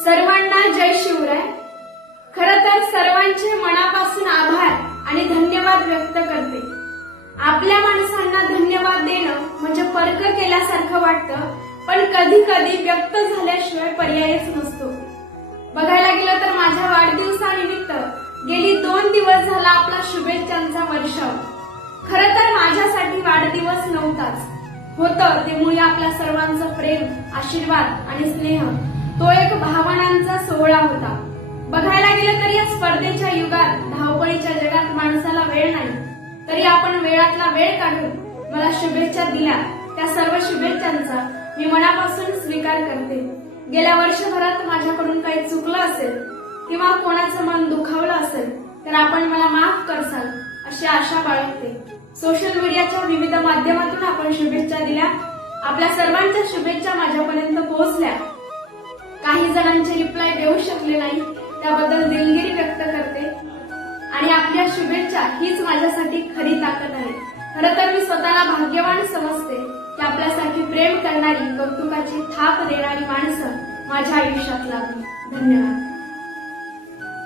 सर्वांना जय शिवराय। खरं तर सर्वांचे मनापासून आभार आणि धन्यवाद व्यक्त करते। आपल्या माणसांना धन्यवाद देणं म्हणजे परक केल्यासारखं वाटतं, पण कधी कधी व्यक्त झाल्याशिवाय पर्यायच नसतो। बघायला गेलं तर माझ्या वाढदिवसानिमित्त गेली 2 दिवस झाला आपला शुभेच्छांचा वर्षाव। खरं तर माझ्यासाठी वाढदिवस नव्हताच, होतं ते मुळे आपल्या सर्वांचं प्रेम, आशीर्वाद आणि स्नेह। तो एक भावनांचा सोहळा होता। बघायला गेलं तर या स्पर्धेच्या युगात, धावपळीच्या जगात माणसाला वेळ नाही, तरी आपण वेळातला वेळ काढून मला शुभेच्छा दिल्या, त्या सर्व शुभेच्छांचा मी मनापासून स्वीकार करते। गेल्या वर्षभरात माझ्याकडून काही चुकलं असेल किंवा कोणाचं मन दुखावलं असेल तर आपण मला माफ करसाल अशी आशा बाळगते। सोशल मीडियाच्या विविध माध्यमातून आपण शुभेच्छा दिल्या, आपल्या सर्वांच्या शुभेच्छा माझ्यापर्यंत पोहोचल्या। काही जणांचे रिप्लाय देऊ शकले नाही, त्याबद्दल दिलगिरी व्यक्त करते आणि आपल्या शुभेच्छा हीच माझ्यासाठी खरी ताकद आहे। खरं तर मी स्वतःला भाग्यवान समजते की आपल्यासारखी प्रेम करणारी, कौतुकाची थाप देणारी माणसं माझ्या आयुष्यात लाभली। धन्यवाद।